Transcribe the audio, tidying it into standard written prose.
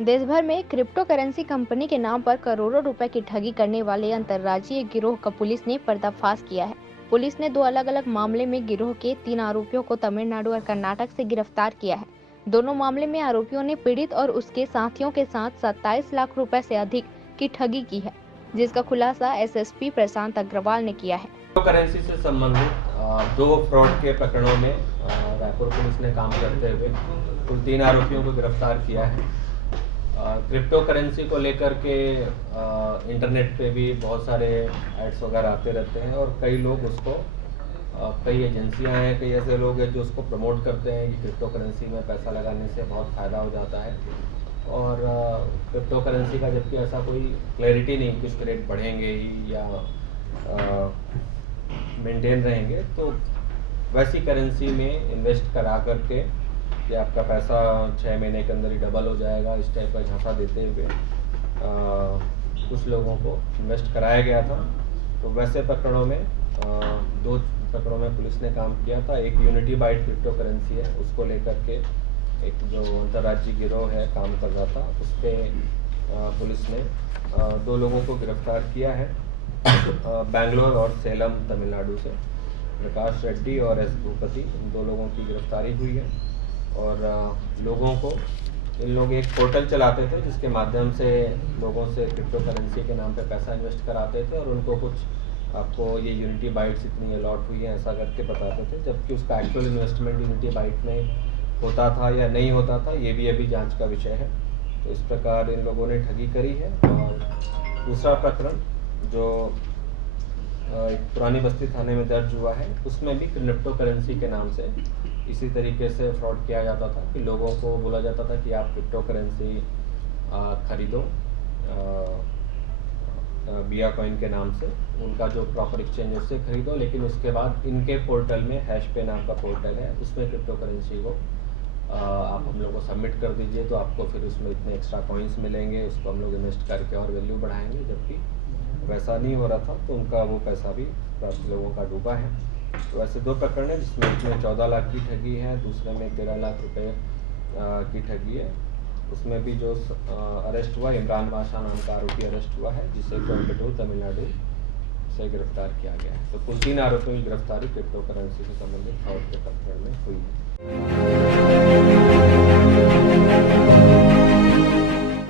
देश भर में क्रिप्टो करेंसी कंपनी के नाम पर करोड़ों रुपए की ठगी करने वाले अंतर्राज्यीय गिरोह का पुलिस ने पर्दाफाश किया है। पुलिस ने 2 अलग-अलग मामले में गिरोह के 3 आरोपियों को तमिलनाडु और कर्नाटक से गिरफ्तार किया है। दोनों मामले में आरोपियों ने पीड़ित और उसके साथियों के साथ 27 लाख रुपए से अधिक की ठगी की है, जिसका खुलासा एसएसपी प्रशांत अग्रवाल ने किया है। क्रिप्टो करेंसी से संबंधित 2 फ्रॉड के प्रकरणों में रायपुर पुलिस ने काम करते हुए कुल 3 आरोपियों को गिरफ्तार किया है। क्रिप्टो करेंसी को लेकर के इंटरनेट पे भी बहुत सारे एड्स वगैरह आते रहते हैं और कई लोग उसको कई एजेंसियां हैं, कई ऐसे लोग हैं जो उसको प्रमोट करते हैं कि क्रिप्टो करेंसी में पैसा लगाने से बहुत फ़ायदा हो जाता है। और क्रिप्टो करेंसी का जबकि ऐसा कोई क्लैरिटी नहीं कि उसके रेट बढ़ेंगे ही या मेंटेन रहेंगे, तो वैसी करेंसी में इन्वेस्ट करा करके कि आपका पैसा 6 महीने के अंदर ही डबल हो जाएगा, इस टाइप का झांसा देते हुए कुछ लोगों को इन्वेस्ट कराया गया था। तो वैसे प्रकरणों में 2 प्रकरणों में पुलिस ने काम किया था। एक यूनिटी बाइट क्रिप्टो करेंसी है, उसको लेकर के एक जो अंतर्राज्यीय गिरोह है काम कर रहा था, उस पर पुलिस ने 2 लोगों को गिरफ्तार किया है। बेंगलोर और सेलम तमिलनाडु से प्रकाश रेड्डी और एस भूपति, इन 2 लोगों की गिरफ्तारी हुई है। और लोगों को इन लोग एक पोर्टल चलाते थे जिसके माध्यम से लोगों से क्रिप्टो करेंसी के नाम पे पैसा इन्वेस्ट कराते थे और उनको कुछ आपको ये यूनिटी बाइट्स इतनी अलॉट हुई है ऐसा करके बताते थे, जबकि उसका एक्चुअल इन्वेस्टमेंट यूनिटी बाइट में होता था या नहीं होता था, ये भी अभी जांच का विषय है। तो इस प्रकार इन लोगों ने ठगी करी है। और दूसरा प्रकरण जो एक पुरानी बस्ती थाने में दर्ज हुआ है, उसमें भी क्रिप्टो करेंसी के नाम से इसी तरीके से फ्रॉड किया जाता था कि लोगों को बोला जाता था कि आप क्रिप्टो करेंसी खरीदो बिया कॉइन के नाम से, उनका जो प्रॉपर एक्सचेंज उससे खरीदो, लेकिन उसके बाद इनके पोर्टल में हैशपे नाम का पोर्टल है, उसमें क्रिप्टो करेंसी को आप हम लोग को सबमिट कर दीजिए, तो आपको फिर उसमें इतने एक्स्ट्रा कॉइन्स मिलेंगे, उसको हम लोग इन्वेस्ट करके और वैल्यू बढ़ाएंगे। जबकि वैसा नहीं हो रहा था, तो उनका वो पैसा भी लोगों का डूबा है। तो ऐसे 2 प्रकरण है जिसमें एक में 14 लाख की ठगी है, दूसरे में 13 लाख रुपए की ठगी है। उसमें भी जो अरेस्ट हुआ, इमरान बादशाह नाम का आरोपी अरेस्ट हुआ है, जिसे कोयम्बटूर तमिलनाडु से गिरफ्तार किया गया है। तो कुल 3 आरोपियों की गिरफ्तारी क्रिप्टो करेंसी से संबंधित फ्रॉड के प्रकरण में हुई है।